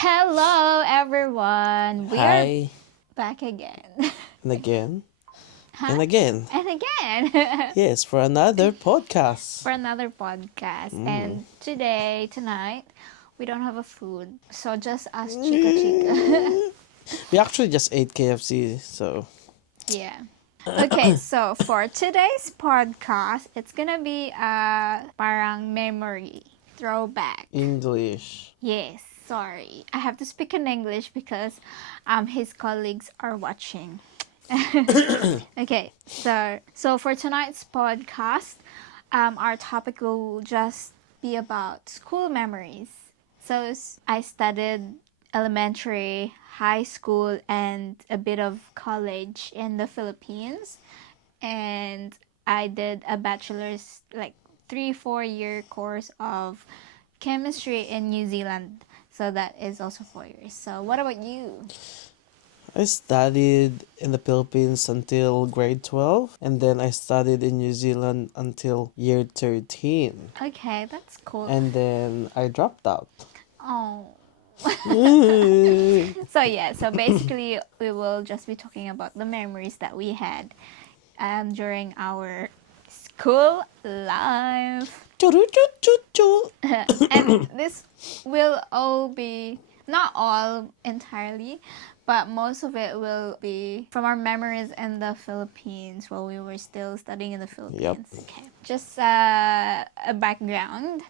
Hello, everyone. We are Hi, back again. and again, Huh? and again. And again Yes, for another podcast. for another podcast. Mm. And tonight, we don't have a food. So just us chica chica. We actually just ate KFC, so Yeah. Okay, so for today's podcast, it's gonna be a parang memory throwback. English. Yes, sorry. I have to speak in English because his colleagues are watching. Okay, so for tonight's podcast, our topic will just be about school memories. I studied elementary, high school, and a bit of college in the Philippines, and I did a bachelor's, like 3-4 year course of chemistry in New Zealand. So that is also 4 years. So what about you? I studied in the Philippines until grade 12, and then I studied in New Zealand until year 13. Okay, that's cool. And then I dropped out. Oh. Choo So basically we will just be talking about the memories that we had during our school life. choo choo choo. And this will all be, not all entirely, but most of it will be from our memories in the Philippines while we were still studying in the Philippines. Okay. Just a background.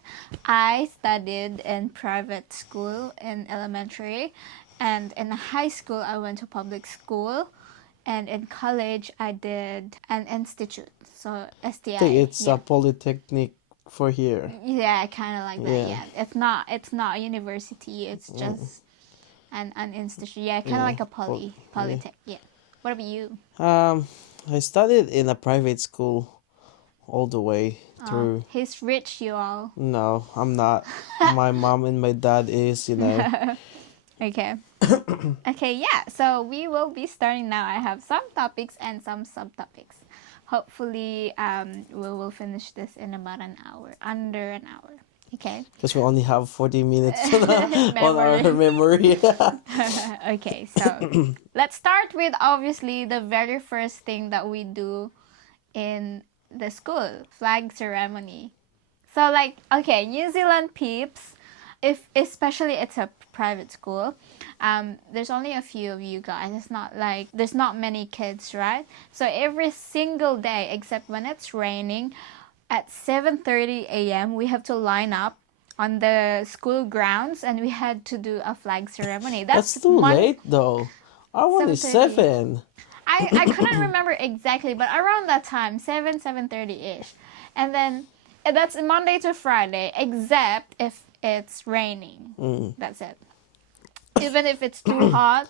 I studied in private school in elementary, and in high school I went to public school, and in college I did an institute. So STI. I think it's yeah. a polytechnic for here. Yeah, kind of like that. Yeah. Yeah, it's not a university. It's just an institute. Yeah, kind of Yeah, like a polytech. Yeah. What about you? I studied in a private school all the way through. He's rich, you all. No, I'm not. My mom and my dad is, Okay. Okay. Yeah. So we will be starting now. I have some topics and some subtopics. Hopefully, we will finish this in about an hour, under an hour. Okay. Because we only have 40 minutes on our memory. Okay, so let's start with obviously the very first thing that we do in the school, flag ceremony. So like, okay, New Zealand peeps, if especially it's a private school, there's only a few of you guys. It's not like there's not many kids, right? So every single day except when it's raining, at 7:30 a.m. we have to line up on the school grounds and we had to do a flag ceremony. That's too late though. Our one is 7:30. 7. I couldn't remember exactly, but around that time, 7:30-ish. And then that's Monday to Friday, except if it's raining. That's it. Even if it's too hot,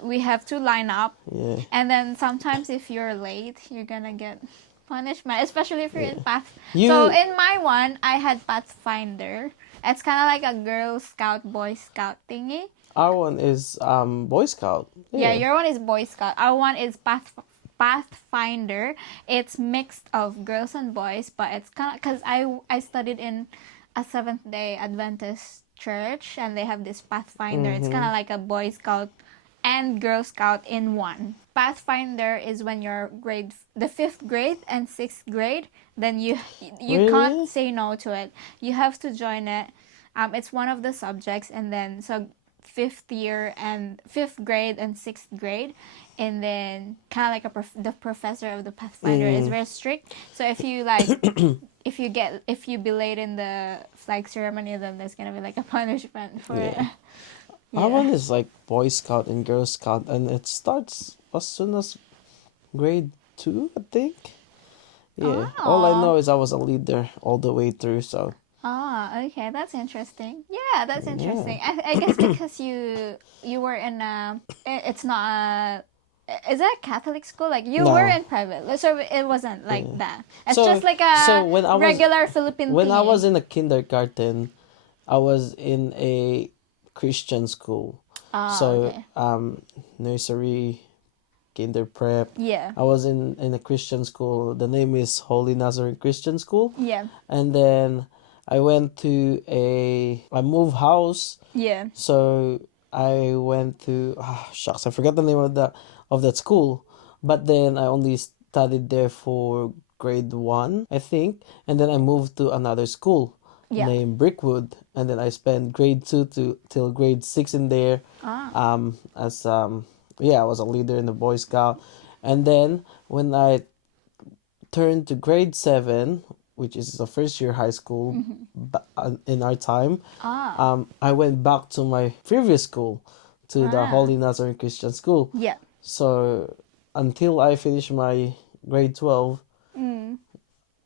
we have to line up. Yeah. And then sometimes if you're late, you're gonna get punishment, especially if you're in Path. You- So in my one, I had Pathfinder. It's kind of like a Girl Scout, Boy Scout thingy. Our one is Boy Scout. Yeah, your one is Boy Scout. Our one is Pathfinder. It's mixed of girls and boys, but it's kind of because I studied in a Seventh Day Adventist church, and they have this Pathfinder. It's kind of like a Boy Scout and Girl Scout in one. Pathfinder is when you're the 5th grade and 6th grade, then you Really? can't say no to it. You have to join it. It's one of the subjects, and then so 5th grade and 6th grade, and then kind of like the professor of the Pathfinder is very strict. So if you like if you be late in the flag ceremony, then there's gonna be like a punishment for it. Our one is like Boy Scout and Girl Scout, and it starts as soon as grade 2, I think. Yeah. All I know is I was a leader all the way through, so. Okay, that's interesting. Yeah, that's interesting. I guess because you were in it's not a, is that a Catholic school? Like you No. were in private, so it wasn't like that. It's So- just like a so when I was- regular Philippine. When I thingy. was in a kindergarten, I was in a Christian school. So okay. Nursery, kinder prep. Yeah. I was in a Christian school. The name is Holy Nazarene Christian School. Yeah. And then I went to I moved house, Yeah. so I went to shucks, I forgot the name of that school, but then I only studied there for grade 1, I think, and then I moved to another school Yeah. named Brickwood, and then I spent grade 2 to till grade 6 in there. Ah. As I was a leader in the Boy Scout, and then when I turned to grade 7, which is the first year high school in our time, Ah. I went back to my previous school, to the Ah. Holy Nazarene Christian School. Yeah. So until I finished my grade 12, Mm.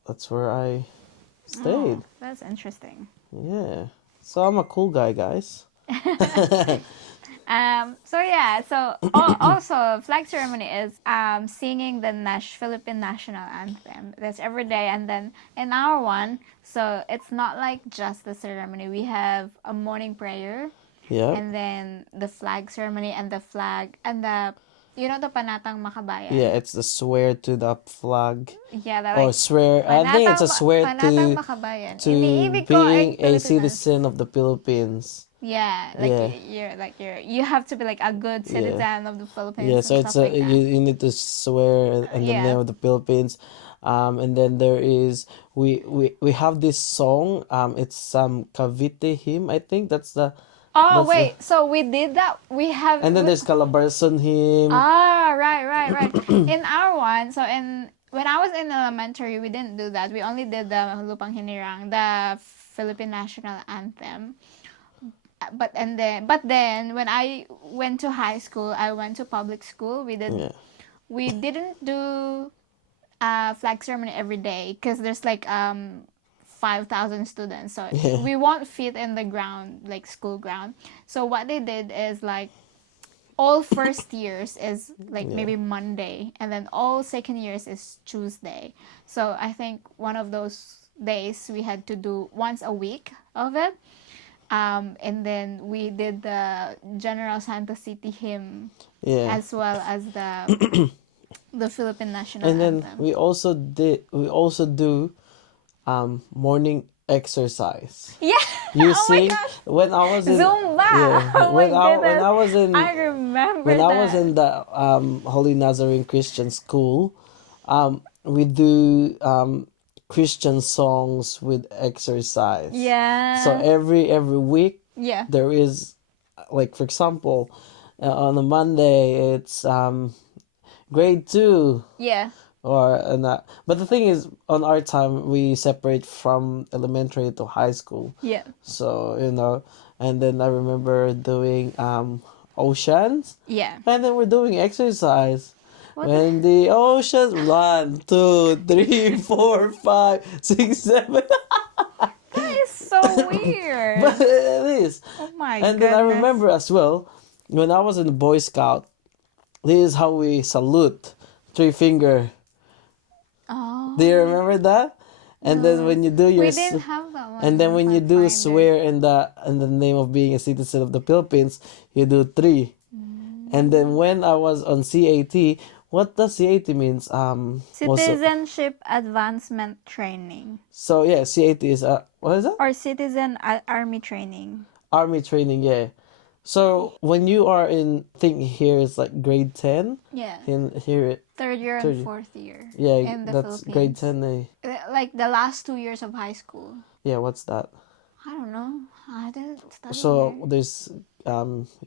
that's where I Oh, stayed. that's interesting. Yeah. So I'm a cool guy, guys. So yeah, so also flag ceremony is singing the Philippine national anthem. That's every day, and then in our one, so it's not like just the ceremony. We have a morning prayer, Yeah. and then the flag ceremony and the flag and the the panatang Yeah, makabayan. it's the swear to the flag. Yeah, that Or like swear, I think it's a swear panatang to makabayan. to Iniibig ko ay being a Pilipinas. citizen of the Philippines. Yeah, like Yeah. you have to be like a good Yeah. citizen of the Yeah, Philippines so and it's stuff like that. you need to swear in the name Yeah. of the Philippines. And then there is we have this song, it's Cavite hymn, I think Oh that's the, wait, so we did that. We have. and then there's Calabarzon hymn. Right. In our one, so in when I was in elementary, we didn't do that. We only did the Lupang Hinirang, the Philippine national anthem. But then when I went to high school, I went to public school. Yeah. We didn't do flag ceremony every day because there's like 5,000 students, so Yeah. we won't fit in the ground, like school ground. So what they did is like all first years is like Yeah. maybe Monday, and then all second years is Tuesday. So I think one of those days we had to do once a week of it. And then we did the General Santa City hymn Yeah. as well as the Philippine national And then anthem. we also do morning exercise. Yeah. You Oh my see, gosh. when I was in Zumba. yeah, Oh my when goodness. I was in I remember when I was that. in the Holy Nazarene Christian School, we do Christian songs with exercise. Yeah. So every week Yeah. there is, like for example, on a Monday it's grade 2. Yeah. But the thing is, on our time we separate from elementary to high school. Yeah. So and then I remember doing oceans, Yeah. and then we're doing exercise. What When the oceans 1, 2, 3, 4, 5, 6, 7. That is so weird. But it is. Oh my And goodness. then I remember as well, when I was in the Boy Scout, this is how we salute. 3 finger. Oh. Do you remember that? And then when you do your We didn't have that one. and then when you I'll do find it. swear in the name of being a citizen of the Philippines, you do 3. And then when I was on CAT, what does CAT means? Citizenship Advancement Training So yeah, CAT is what is that? or Citizen Army Training. Army training, yeah. So when you are in, I think here is like grade 10. Yeah. In here, Third year Third- and fourth year. yeah, in the that's grade Philippines. 10. Like the last 2 years of high school. Yeah, what's that? I don't know. I didn't study So here. there's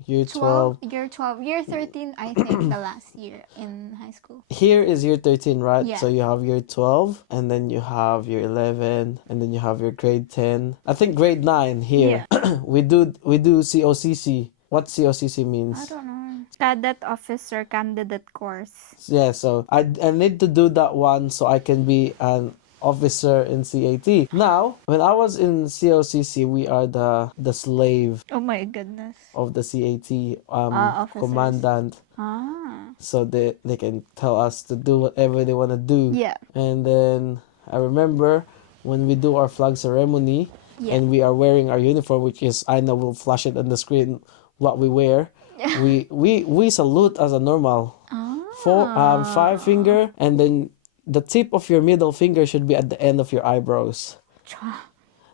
year 12. Year 12, year 13, I think the last year in high school. Here is year 13, right? Yeah. So you have year 12, and then you have year 11, and then you have your grade 10. I think grade 9 here. we do COCC. What COCC I means? don't know. Cadet Officer Candidate Course. Yeah, so I need to do that one so I can be an officer in CAT. Now, when I was in COCC, we are the slave Oh my goodness. of the CAT Officers. commandant. Ah. So they can tell us to do whatever they want to do. Yeah. And then I remember when we do our flag ceremony, Yeah. and we are wearing our uniform, which is, I know we'll flash it on the screen what we wear. we salute as a normal. Ah. 5 finger, and then the tip of your middle finger should be at the end of your eyebrows.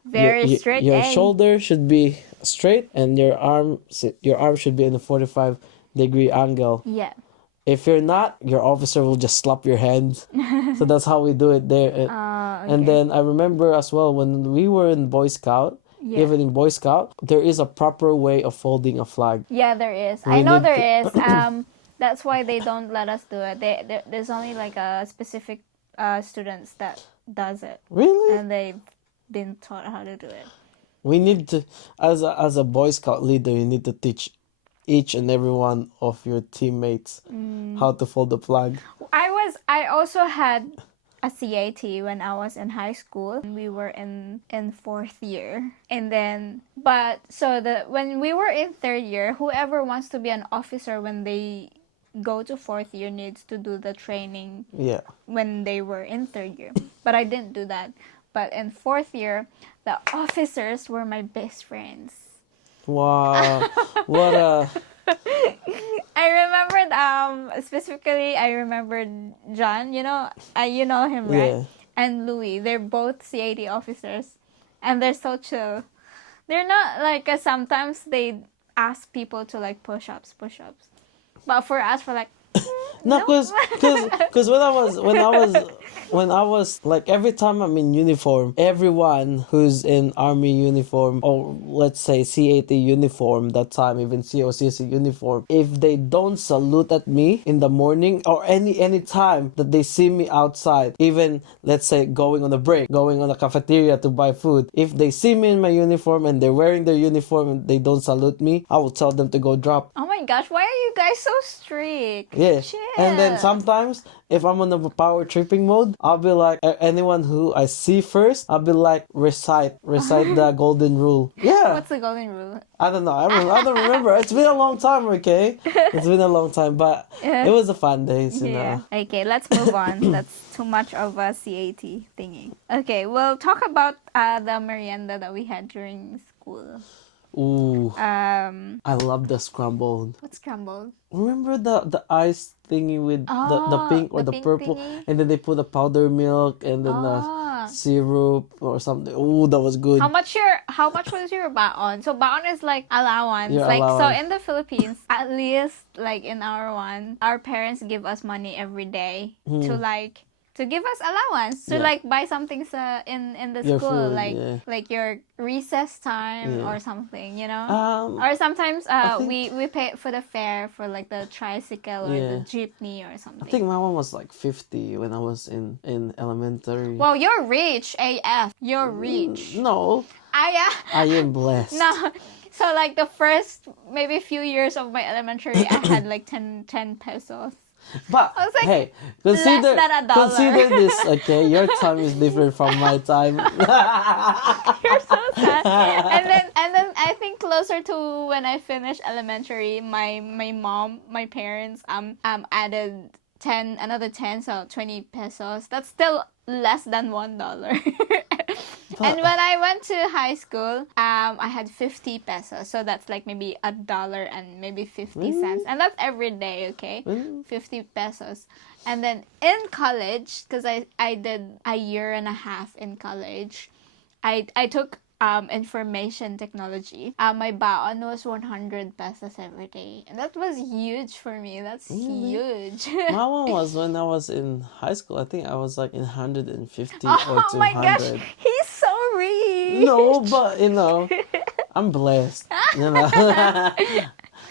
Very straight, your eh? shoulder should be straight, and your arm should be in a 45-degree angle. Yeah. If you're not, your officer will just slap your hands. So that's how we do it there. And Okay. then I remember as well when we were in Boy Scout, Yeah. even in Boy Scout, there is a proper way of folding a flag. Yeah, there is. We I know need there is. That's why they don't let us do it. There's only like a specific students that does it, Really? and they've been taught how to do it. We need to, as a Boy Scout leader, you need to teach each and every one of your teammates how to fold the flag. I also had a CAT when I was in high school. We were in fourth year, and then when we were in third year, whoever wants to be an officer when they go to fourth year needs to do the training. Yeah. When they were in third year, but I didn't do that. But in fourth year, the officers were my best friends. Wow. What a... I remembered specifically. I remembered John. You know him, right? Yeah. And Louis. They're both CAD officers, and they're so chill. They're not like sometimes they ask people to like push-ups, but for us, we're like. No, because when I was like, every time I'm in uniform, everyone who's in army uniform, or let's say CAT uniform that time, even COCC uniform, if they don't salute at me in the morning or any time that they see me outside, even let's say going on a break, going on a cafeteria to buy food, if they see me in my uniform and they're wearing their uniform and they don't salute me, I will tell them to go drop. Oh my gosh, why are you guys so strict? Yeah. Chill. And then sometimes, if I'm on a power tripping mode, I'll be like, anyone who I see first, I'll be like, recite the golden rule. Yeah. What's the golden rule? I don't know. I don't remember. It's been a long time, okay? It's been a long time, but it was a fun days, you know. Okay, let's move on. That's too much of a CAT thingy. Okay, we'll talk about the merienda that we had during school. Ooh. I love the scrambled. What's scrambled? Remember the ice thingy with the pink or the pink purple, thingy? and then they put the powder milk and then the syrup or something. Ooh, that was good. How much was your baon? So baon is like allowance. Your like allowance. So in the Philippines, at least like in our one, our parents give us money every day to give us allowance to like buy something in the Your school, food, like your recess time or something, or sometimes we pay for the fare for like the tricycle or the jeepney or something. I think my one was like 50 when I was in elementary. Well, you're rich AF. You're rich. No, I am blessed. No. So like the first maybe few years of my elementary, I had like 10 pesos. But I was like, hey, consider $1. this, okay? Your time is different from my time. You're so sad. And then I think closer to when I finished elementary, my parents added another 10, so 20 pesos. That's still less than $1. And when I went to high school, I had 50 pesos. So that's like maybe $1 and maybe 50 cents. And that's every day, okay? 50 pesos. And then in college, because I did a year and a half in college, I took information technology. My baon was 100 pesos every day. And that was huge for me. That's huge. My one was when I was in high school. I think I was like in 150 or 200. Oh my gosh, he's so rich. No, but I'm blessed.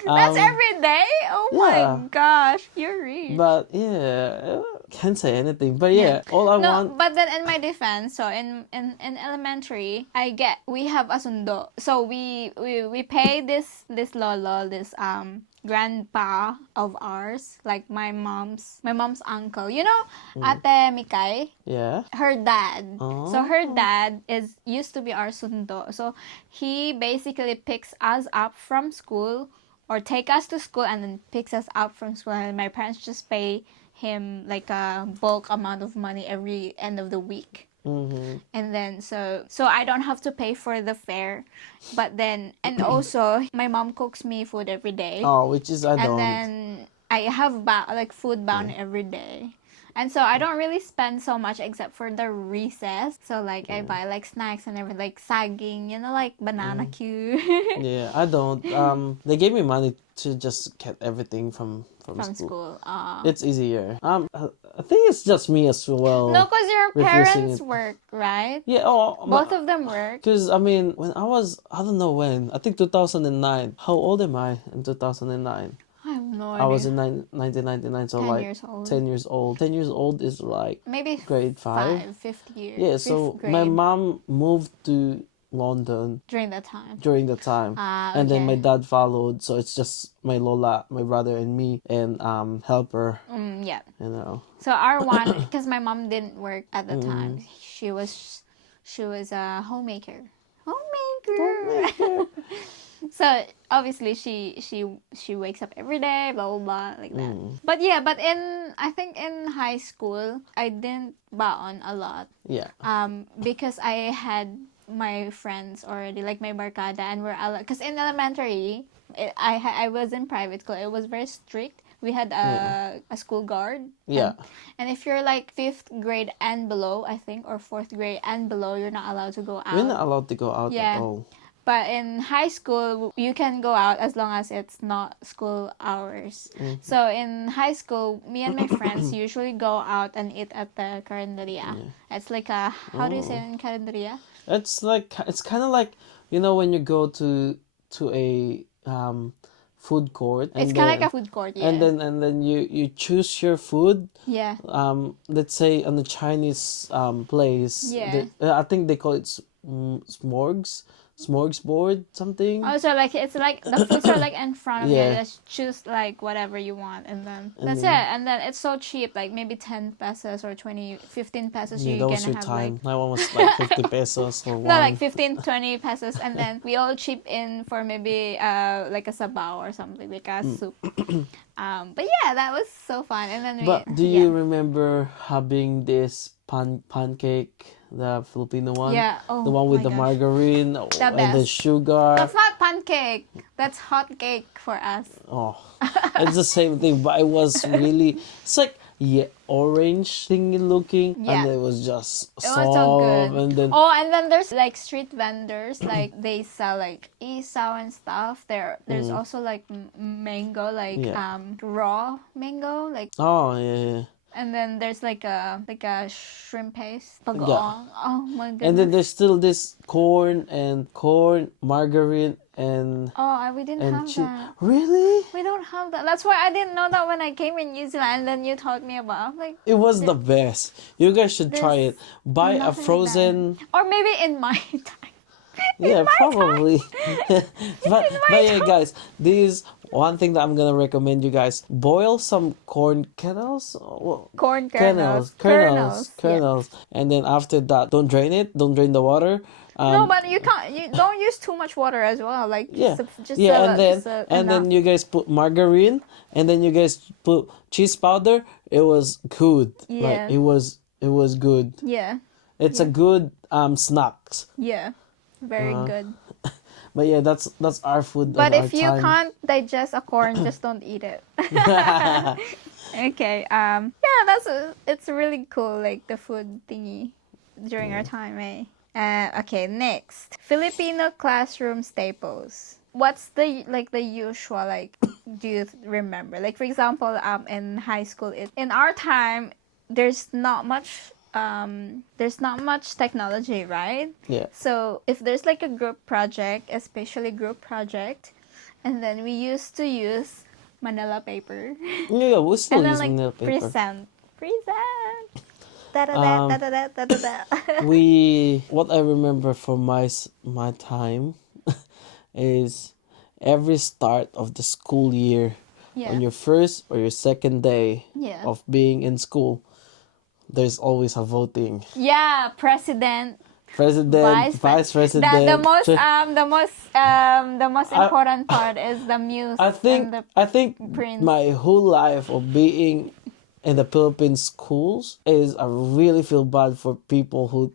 That's every day? Oh my gosh, you're rich. But can't say anything. But all I want. But then in my defense, so in elementary, we have a sundo. So we pay this lolo, this grandpa of ours, like my mom's uncle. You know, Ate Mikay? Yeah. Her dad. Oh. So her dad used to be our sundo. So he basically picks us up from school or take us to school and then picks us up from school, and my parents just pay him like a bulk amount of money every end of the week. Mm-hmm. And then so I don't have to pay for the fare, but then and also my mom cooks me food every day. Oh, which is I don't. And then I have food bound every day. And so I don't really spend so much except for the recess. So like I buy like snacks and everything, like saging, like banana cue. Yeah, I don't. They gave me money to just get everything from From school. school. It's easier. I think it's just me as well. No, because your refusing parents it. work, right? Yeah. Both of them work. Because I mean, when I don't know when. I think 2009. How old am I in 2009? I have no I idea. was in 1999, so 10 like years old. 10 years old. 10 years old is like Maybe grade 5. fifth year. Yeah, fifth so grade. my mom moved to London during that time. And then my dad followed, so it's just my Lola, my brother, and me, and helper. Yeah. So our one, because my mom didn't work at the time. She was a homemaker. So obviously she wakes up every day, blah blah blah, like that. But I think in high school I didn't baon a lot. Yeah. Because I had my friends already, like my barkada, and we're because in elementary I was in private school. It was very strict. We had a school guard. Yeah. And if you're like 5th grade and below, I think, or 4th grade and below, you're not allowed to go out. We're not allowed to go out at all. But in high school, you can go out as long as it's not school hours. So in high school, me and my friends usually go out and eat at the carinderia. It's like how do you say it in carinderia? It's kind of like, when you go to a food court. It's kind of like a food court, yeah. And then you choose your food. Yeah. Let's say on the Chinese place. Yeah. I think they call it smorgasbord something. Oh, so like it's like the foods are like in front of you. Just choose like whatever you want, and then that's it. And then it's so cheap, like maybe 10 pesos or 15 pesos. Yeah, you that can was your have time. like My one was like 50 pesos for one. no, like 15, 20 pesos, and then we all chip in for maybe like a sabaw or something, like a soup. But yeah, that was so fun. And then do you remember having this pancake? The Filipino one? Yeah. Oh, the one with the margarine and the sugar. That's not pancake. That's hot cake for us. Oh, it's the same thing, but it was really... It's like, orange thingy looking. Yeah. And it was just soft. It was so good. And then... Oh, and then there's like street vendors. Like they sell like isaw and stuff. There's also like mango, like raw mango. Like... Oh, yeah. And then there's like a shrimp paste. Pagong. Oh my goodness. And then there's still this corn, margarine, and... Oh, we didn't have that. Really? We don't have that. That's why I didn't know that when I came in New Zealand, and then you taught me about. Like, it was the best. You guys should try it. Buy a frozen... Or maybe in my time. Yeah, probably. but yeah, guys, this one thing that I'm gonna recommend you guys: boil some corn kernels. Corn kernels, and then after that, don't drain it. Don't drain the water. No, but you can't. You don't use too much water as well. Like and then you guys put margarine, and then you guys put cheese powder. It was good. Yeah. Like it was good. Yeah. It's a good snacks. Yeah. Very good. But yeah, that's our food. But if you can't digest a corn, just don't eat it. Okay. It's really cool, like the food thingy during our time, eh? Okay, next. Filipino classroom staples. What's the usual, like, do you remember? Like, for example, in high school, in our time, there's not much technology, right? Yeah. So if there's like a group project, especially group project, and then we used to use Manila paper. Yeah, we still and then use like Manila paper. present. Da da da da da da da da. What I remember from my time is every start of the school year, on your first or your second day of being in school, there's always a voting. Yeah, president, vice president. The most important part is the muse. I think prince. My whole life of being in the Philippine schools is I really feel bad for people who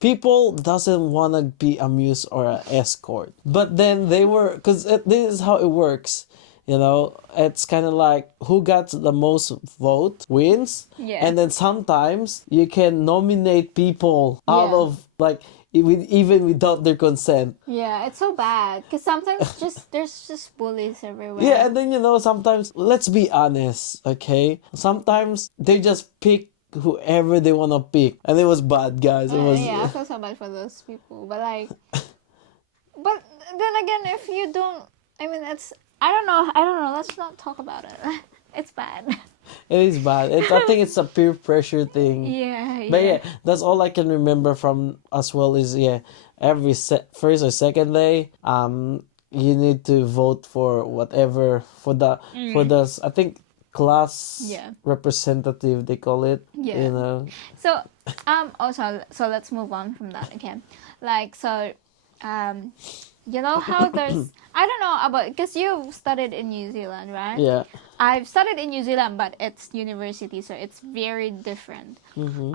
people doesn't want to be a muse or an escort, but then they were, because this is how it works. You know, it's kind of like who got the most vote wins. Yeah. And then sometimes you can nominate people out Yeah. of like even without their consent. Yeah, it's so bad because sometimes just there's just bullies everywhere. Yeah, and then sometimes let's be honest, okay? Sometimes they just pick whoever they want to pick, and it was bad, guys. It was Yeah, I feel so bad for those people. But like, but then again, if you don't, I mean, it's I don't know. I don't know. Let's not talk about it. It's bad. it is bad. I think it's a peer pressure thing. Yeah, But yeah. that's all I can remember from as well is every first or second day, you need to vote for whatever for the I think class Yeah. representative they call it. Yeah. You know. So, also, so let's move on from that. Okay, like so, um, you know how there's I don't know about because you studied in New Zealand, right? Yeah. I've studied in New Zealand, but it's university, so it's very different. Mm-hmm.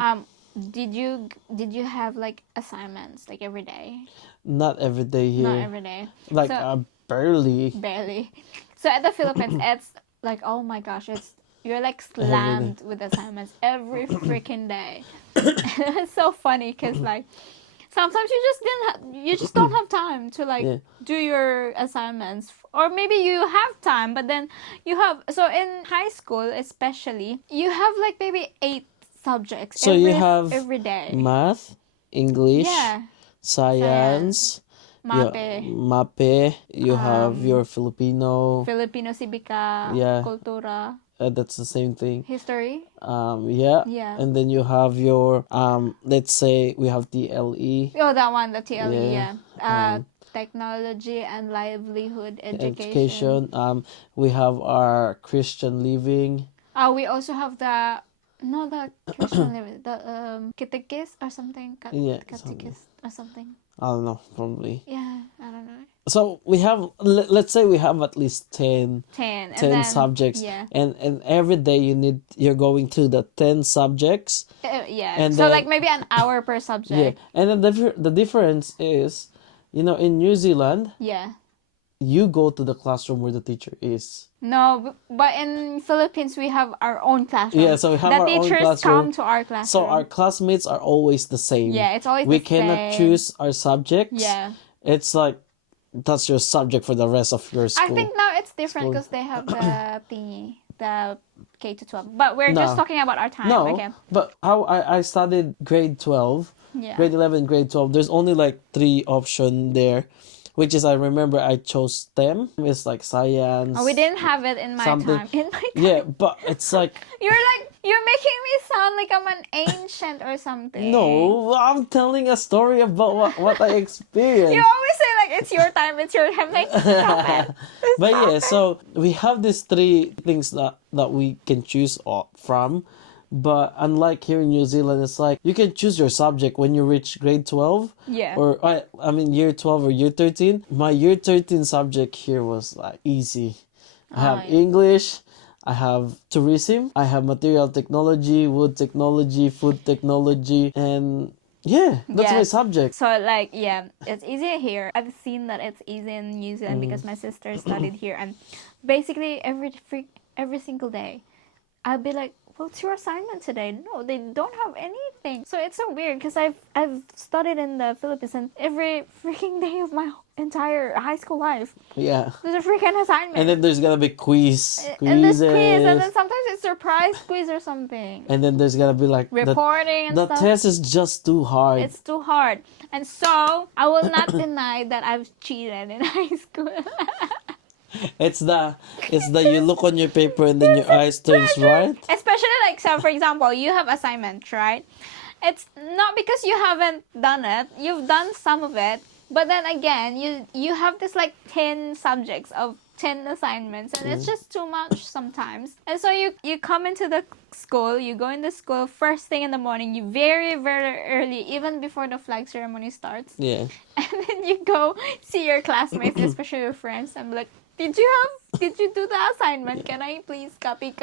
Did you have like assignments like every day? Not every day here. Not every day. Like So barely. barely. So at the Philippines, it's like oh my gosh, you're like slammed with assignments every freaking day. It's so funny because like sometimes you just don't have time to like Yeah. do your assignments, or maybe you have time but then you have so in high school especially you have like maybe 8 subjects So you have every day. math, English, Yeah, science, MAPE, MAPE, you have your Filipino. Filipino Civica, Yeah. Cultura, That's the same thing. History. Yeah. Yeah. And then you have your let's say we have TLE, Oh, that one, the TLE, Yeah. yeah. Technology and livelihood education. We have our Christian living. We also have the Christian living, the catechist or something, Yeah, catechist or something. I don't know, probably. Yeah, I don't know. So we have let's say we have at least 10 10 and 10 then, subjects. Yeah. And every day you're going to the 10 subjects. Yeah. And so then- like maybe an hour per Yeah. subject. And then the difference is, in New Zealand, Yeah. you go to the classroom where the teacher is. No, but in Philippines we have our own classroom. Yeah, so we have the our own teachers classroom. come to our classroom. So our classmates are always the same. Yeah, it's always we the cannot same. choose our subjects. Yeah. It's like that's your subject for the rest of your school. I think now it's different School. because they have the thingy, the K to 12. But we're No. just talking about our time. No, Okay. but how I studied grade 12, Yeah. grade 11, grade 12. There's only like 3 option there, which is I remember I chose STEM. It's like science. Oh, we didn't have it in my something. time. In my time. Yeah, but it's like You're making me sound like I'm an ancient or something. no, I'm telling a story about what I experienced. You always say like it's your time, it's your time. Like stop it. But Stop yeah, it. so we have these 3 things that we can choose from. But unlike here in New Zealand, it's like you can choose your subject when you reach grade 12. Yeah. Or I mean year 12 or year 13. My year 13 subject here was like easy. I have yeah. English, I have tourism, I have material technology, wood technology, food technology, and yeah, that's my Yes. subject. So like yeah, it's easier here. I've seen that it's easy in New Zealand because my sister studied here, and basically every single day, I'll be like, "What's your assignment today?" No, they don't have anything. So it's so weird because I've studied in the Philippines, and every freaking day of my entire high school life, Yeah. there's a freaking assignment. And then there's gonna be quizzes. And there's quiz, and then sometimes it's surprise quiz or something. And then there's gonna be like Reporting and the stuff. test is just too hard. It's too hard. And so, I will not deny that I've cheated in high school. It's the you look on your paper and then your eyes turns right. Especially like, so for example, you have assignments, right? It's not because you haven't done it. You've done some of it. But then again, you have this like 10 subjects of 10 assignments, and it's just too much sometimes. And so you come into the school, you go into school first thing in the morning, you very, very early, even before the flag ceremony starts. Yeah. And then you go see your classmates, especially your friends, and be like, did you do the assignment? Can I please copy?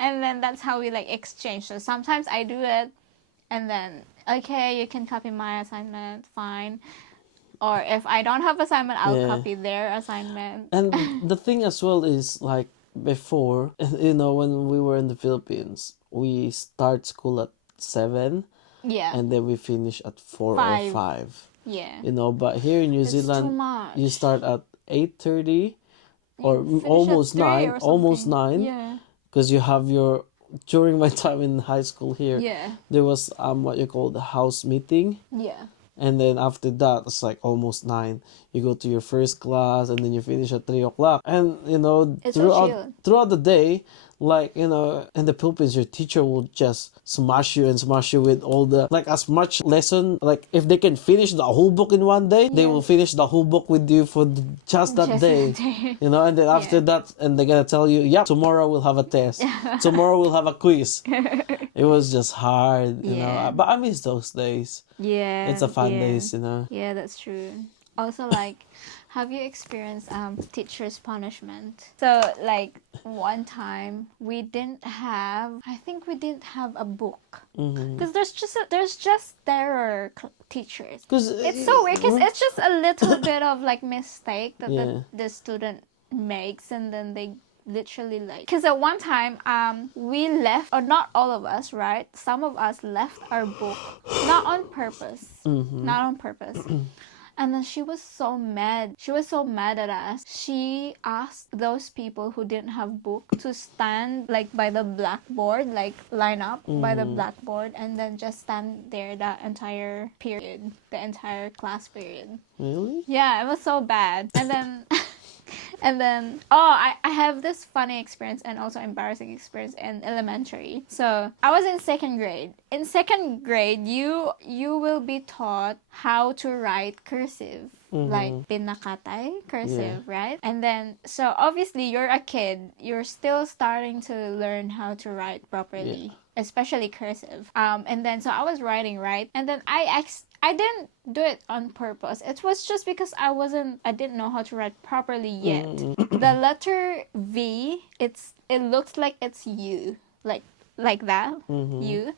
And then that's how we like exchange. So sometimes I do it, and then okay, you can copy my assignment, fine. Or if I don't have assignment, I'll Yeah. copy their assignment. And the thing as well is like before, you know, when we were in the Philippines, we start school at 7 Yeah. and then we finish at 4 or 5. 5. Yeah. You know, but here in New It's too Zealand, much. you start at 8:30 or You finish at almost 3 9, or almost something. 9, Yeah. because you have your during my time in high school here, Yeah. there was what you call the house meeting. Yeah. And then after that, it's like almost 9. You go to your first class, and then you finish at 3 o'clock. And you know, It's so chill. throughout the day, like you know, in the Philippines, your teacher will just smash you with all the like as much lesson. Like if they can finish the whole book in one day, they will Yes. finish the whole book with you for just that Just day. that day. You know, and then after Yeah. that, and they're gonna tell you, "Yep, tomorrow we'll have a test. Tomorrow we'll have a quiz." It was just hard, you Yeah. know. But I miss those days. Yeah. It's a fun Yeah. days, you know. Yeah, that's true. Also, like, have you experienced teacher's punishment? So, like, one time we didn't have. I think we didn't have a book because there's just terror teachers. Because It's so weird because it's just a little bit of like mistake that Yeah. the student makes, and then they literally like, because at one time we left, or not all of us, right, some of us left our book, not on purpose, not on purpose. And then she was so mad. She was so mad at us. She asked those people who didn't have book to stand like by the blackboard, like line up by the blackboard, and then just stand there that entire period, the entire class period. Really? Yeah, it was so bad. And then and then I have this funny experience and also embarrassing experience in elementary. So I was in second grade. In second grade, you will be taught how to write cursive. Like pinakatay cursive, right? And then so obviously you're a kid, you're still starting to learn how to write properly, especially cursive. And then so I was writing, right? And then I didn't do it on purpose. It was just because I didn't know how to write properly yet. The letter V, it looks like it's U, like that, U,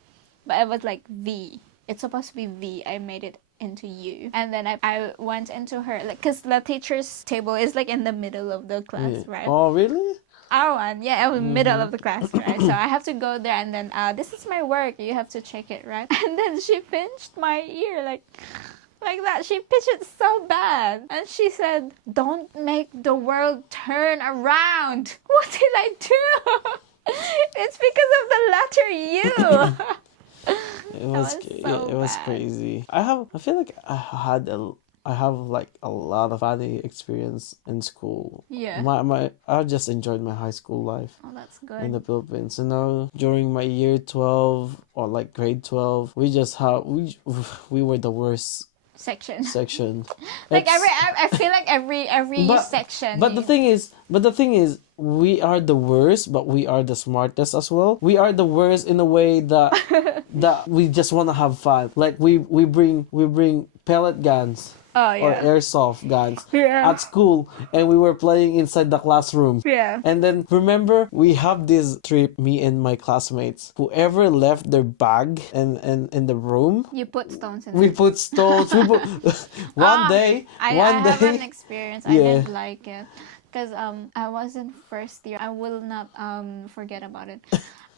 but it was like V. It's supposed to be V. I made it into U, and then I went into her, like, cause the teacher's table is like in the middle of the class, right? Oh, really? Our one, yeah, it was middle of the class, right? So I have to go there, and then this is my work. You have to check it, right? And then she pinched my ear like that. She pinched it so bad, and she said, "Don't make the world turn around." What did I do? It's because of the letter U. It was it was bad. crazy. I feel like I have like a lot of funny experience in school. Yeah. I just enjoyed my high school life Oh, that's in good. the Philippines. You know, during my year 12 or like grade 12, we were the worst Section. section. Like It's- I feel like every section. But the thing is, we are the worst, but we are the smartest as well. We are the worst in a way that that we just want to have fun. Like we bring pellet guns Oh or yeah. airsoft guns Yeah. at school, and we were playing inside the classroom. Yeah. And then remember, we have this trip, me and my classmates. Whoever left their bag and in the room, You put stones in we it. put stones. We put one day. I One have an day. experience. I Yeah. didn't like it because I was in first year. I will not forget about it.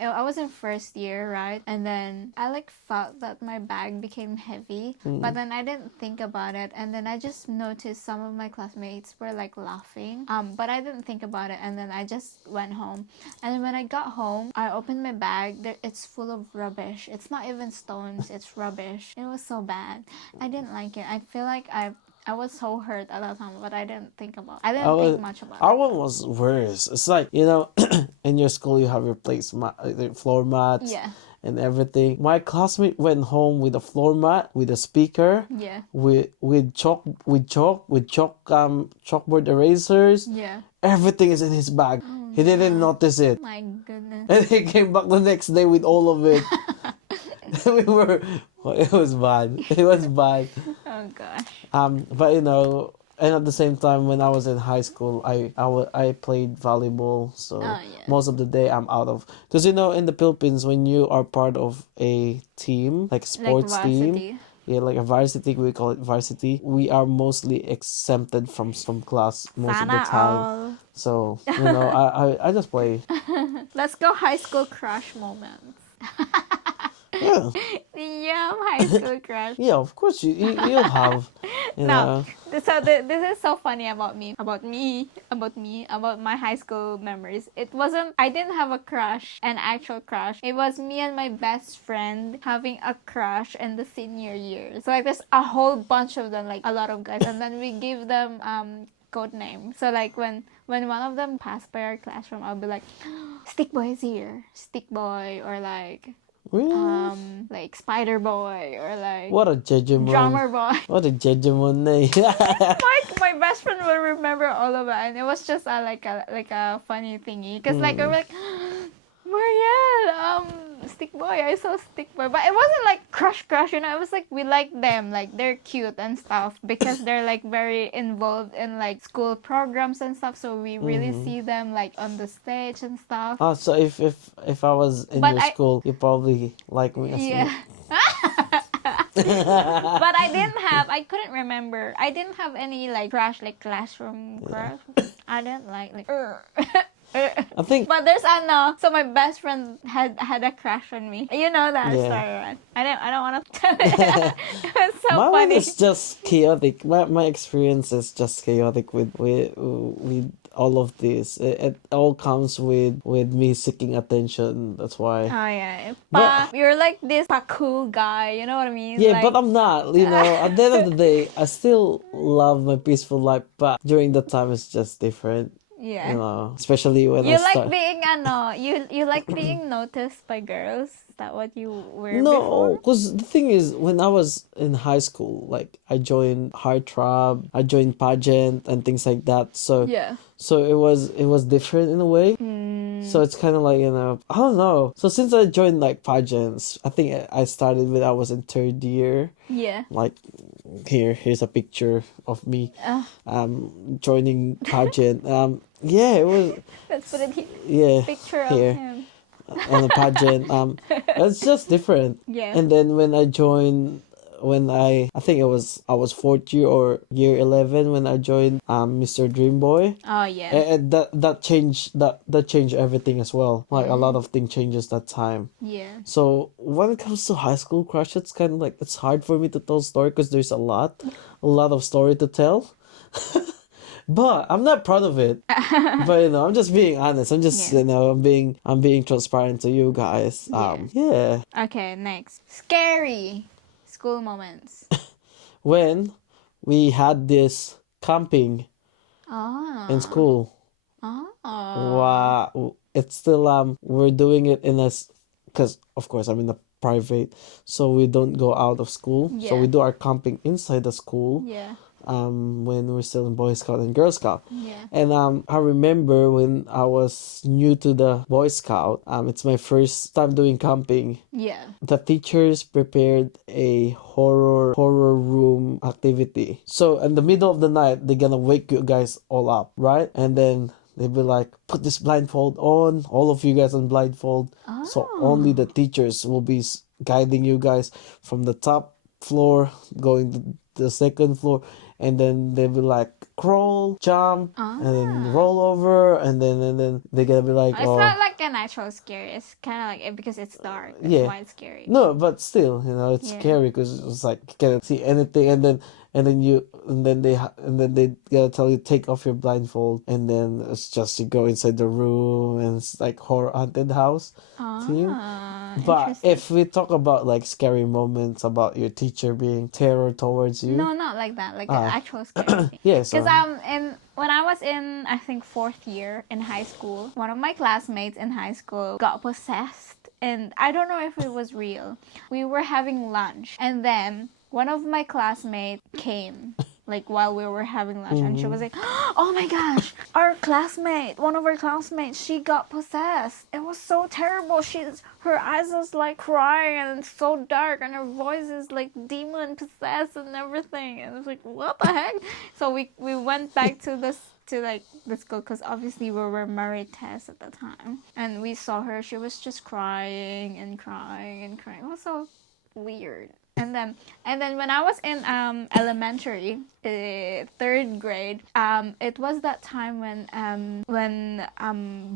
I was in first year, right? And then I like felt that my bag became heavy, but then I didn't think about it. And then I just noticed some of my classmates were like laughing. But I didn't think about it. And then I just went home. And then when I got home, I opened my bag. It's full of rubbish. It's not even stones. It's rubbish. It was so bad. I didn't like it. I feel like I was so hurt at that time, but I didn't think think much about Our it. one was worse. It's like, you know, in your school you have your floor mats Yeah. and everything. My classmate went home with a floor mat, with a speaker, Yeah. with chalkboard erasers. Yeah. Everything is in his bag. He didn't notice it. My goodness. And he came back the next day with all of it. It was bad. It was bad. Oh gosh. But you know, and at the same time, when I was in high school, I played volleyball. So Oh, yeah. most of the day I'm out of, because you know, in the Philippines, when you are part of a team, like sports team, varsity. Yeah, like a varsity, we call it varsity. We are mostly exempted from class most of the Sana time. all. So, I just play. Let's go high school crush moments. Yeah. Yeah, high school crush. Yeah, of course you'll have, you No, know. so this is so funny about my high school memories. It wasn't, I didn't have a crush, an actual crush. It was me and my best friend having a crush in the senior year. So like there's a whole bunch of them, like a lot of guys, and then we give them code name. So like when one of them passed by our classroom, I'll be like, Stick Boy is here, Stick Boy, or Really? like Spider Boy, or like What a judgment. Drummer Boy. What a judgment name. My best friend will remember all of it, and it was just a funny thingy, because like we were like, Marielle, Stick Boy, I saw Stick Boy, but it wasn't like crush, it was like we like them, like they're cute and stuff, because they're like very involved in like school programs and stuff, so we really see them like on the stage and stuff. Oh, so if I was in But your school, you probably like me as yeah. well. But I couldn't remember. I didn't have any like crush, like classroom crush. I didn't like I think But there's no. So my best friend had a crush on me. You know that Yeah. story, right? I don't want to tell it. It was so my one funny. is just chaotic. My experience is just chaotic with all of this. It all comes with me seeking attention. That's why. Oh yeah, But you're like this cool guy. You know what I mean? yeah, like, but I'm not. You know, at the end of the day, I still love my peaceful life. But during the time, it's just different. yeah. You know, especially when I You like start. being you like being noticed by girls? Is that what you were No, before? because the thing is, when I was in high school, like I joined heartthrob, I joined pageant and things like that. So Yeah. so it was different in a way. So it's kind of like, I don't know. So since I joined like pageants, I think I started when I was in third year. Yeah. Like here's a picture of me Uh, joining pageant. Yeah, it was let's put it here. yeah Picture of here him. on a pageant. It's just different. Yeah. And then when I joined, when I think I was fourth year or year 11 when I joined Mr. Dream Boy. Oh yeah. And that changed everything as well. Like a lot of things changes that time. Yeah. So when it comes to high school crush, it's kind of like it's hard for me to tell story because there's a lot of story to tell. But I'm not proud of it. But I'm just being honest. I'm just Yeah. I'm being transparent to you guys. Yeah. Okay, next. Scary school moments. When we had this camping Oh. in school. Oh. Wow. It's still we're doing it in because of course I'm in a private, so we don't go out of school. So Yeah. we do our camping inside the school. Yeah. When we're still in Boy Scout and Girl Scout. Yeah. And I remember when I was new to the Boy Scout, it's my first time doing camping. Yeah. The teachers prepared a horror room activity. So in the middle of the night, they're gonna wake you guys all up, right? And then they'd be like, put this blindfold on, all of you guys on blindfold. So only the teachers will be guiding you guys from the top floor going to the second floor, and then they'll be like crawl, jump, and then roll over, and then they're gonna be like, It's not like an actual scary. It's kind of like because it's dark. That's Yeah. why it's scary. no, but still, it's Yeah. scary because it's like you can't see anything, and then they gotta tell you take off your blindfold, and then it's just you go inside the room, and it's like horror haunted house theme. But Interesting. if we talk about like scary moments about your teacher being terror towards you, No, not like that. Like an actual scary thing. yeah, so Because when I was in, I think, fourth year in high school, one of my classmates in high school got possessed, and I don't know if it was real. We were having lunch, and then one of my classmates came like while we were having lunch, and she was like, oh my gosh, one of our classmates, she got possessed. It was so terrible. Her eyes was like crying, and it's so dark, and her voice is like demon possessed and everything, and it's like, what the heck? So we went back to the school, because obviously we were merit tests at the time, and we saw her. She was just crying and crying and crying. It was so weird. And then when I was in elementary, third grade, it was that time when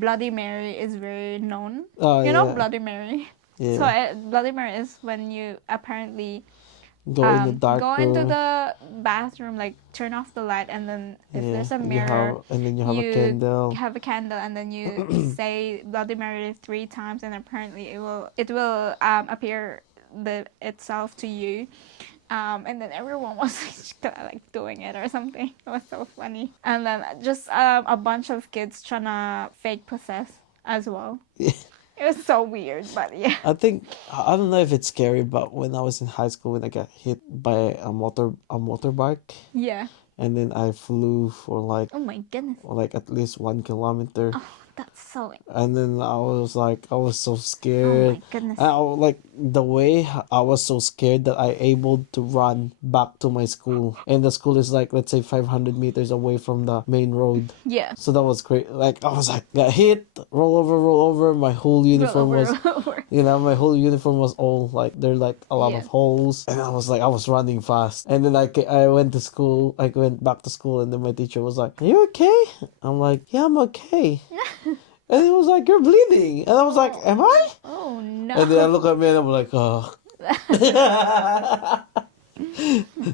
Bloody Mary is very known. Oh You know yeah, Bloody Mary. So yeah. Bloody Mary is when you apparently Go in the dark go into room. the bathroom, like turn off the light, and then if Yeah, there's a you mirror, have, and then you have a you candle. have a candle, and then you say Bloody Mary 3 times, and apparently it will appear itself to you. And then everyone was like doing it or something. It was so funny. And then just a bunch of kids trying to fake possess as well. It was so weird, but yeah. I think I don't know if it's scary, but when I was in high school, when I got hit by a motorbike, Yeah. and then I flew for Oh my goodness. at least 1 kilometer. Oh, that's so. And then I was so Oh scared. my goodness. Like the way I was so scared that I able to run back to my school, and the school is like, let's say, 500 meters away from the main road. Yeah. So that was great. Like I was like, got hit, roll over. My whole uniform was, Roll over. my whole uniform was all like, there like a lot Yeah. of holes, and I was running fast. And then I went to school. I went back to school, and then my teacher was like, "Are you okay?" I'm like, "Yeah, I'm okay." And he was like, "You're bleeding." And I was like, "Am I?" Oh no. And then I look at me and I'm like, "Oh."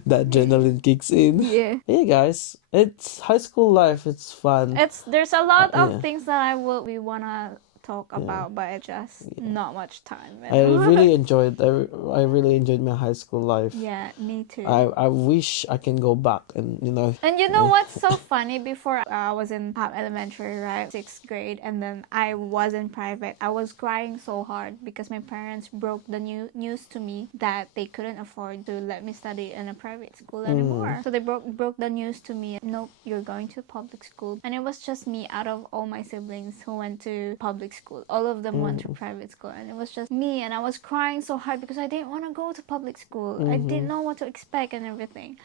That adrenaline kicks in. Yeah. Yeah, guys. It's high school life. It's fun. There's a lot of Yeah. things that we wanna talk about, but it's just not much time. I really enjoyed my high school life. Yeah, me too. I wish I can go back and And you know what's so funny? Before I was in elementary, right, 6th grade, and then I was in private. I was crying so hard because my parents broke the news to me that they couldn't afford to let me study in a private school anymore. So they broke the news to me. Nope, you're going to public school. And it was just me out of all my siblings who went to public school. All of them went to private school, and it was just me. And I was crying so hard because I didn't want to go to public school. I didn't know what to expect and everything.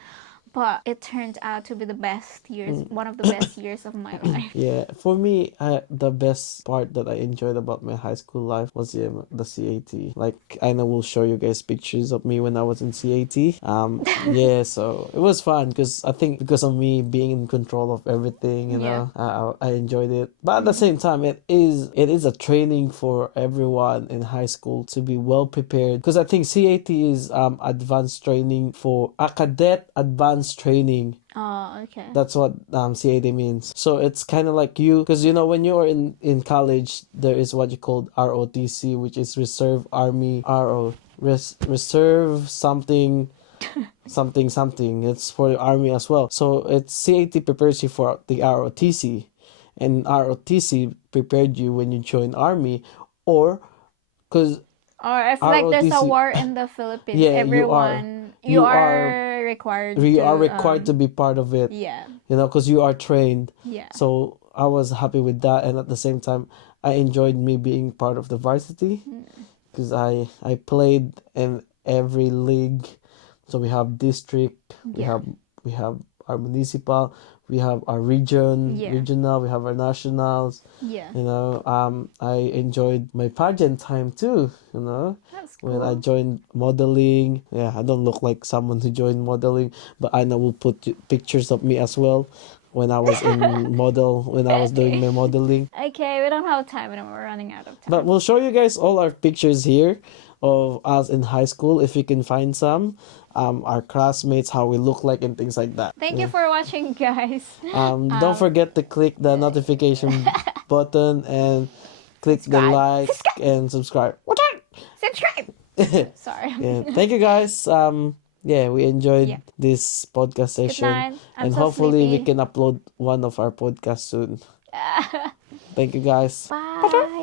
But it turned out to be the best years, one of the best years of my life. Yeah, for me, the best part that I enjoyed about my high school life was the CAT. Like, I know we'll show you guys pictures of me when I was in CAT. Yeah, so it was fun because I think because of me being in control of everything, I enjoyed it. But at the same time, it is a training for everyone in high school to be well prepared, because I think CAT is advanced training for a cadet advanced training. Oh, okay. That's what CAD means. So it's kind of like because when you are in college, there is what you call ROTC, which is Reserve Army Reserve something something. It's for the army as well. So it's CAT prepares you for the ROTC, and ROTC prepared you when you join army, or because Or if like there's a ROTC war in the Philippines, Yeah, everyone you are required you to, are required to be part of it. Yeah. Because you are trained. Yeah. So I was happy with that, and at the same time, I enjoyed me being part of the varsity, because I played in every league. So we have district, we Yeah. have our municipal, we have our regional, we have our nationals. Yeah. I enjoyed my pageant time too. That's cool. When I joined modeling. Yeah, I don't look like someone who joined modeling, but I know we'll put pictures of me as well when I was in when I was doing my modeling. Okay, we don't have time and we're running out of time. But we'll show you guys all our pictures here of us in high school if we can find some. Our classmates, how we look like, and things like that. Thank you for watching, guys. Don't forget to click the notification button and click the Subscribe. like and subscribe. Subscribe. Sorry. Yeah, thank you guys. We enjoyed this podcast Good session, night. I'm and so hopefully we sleepy. can upload one of our podcasts soon. Thank you guys. Bye.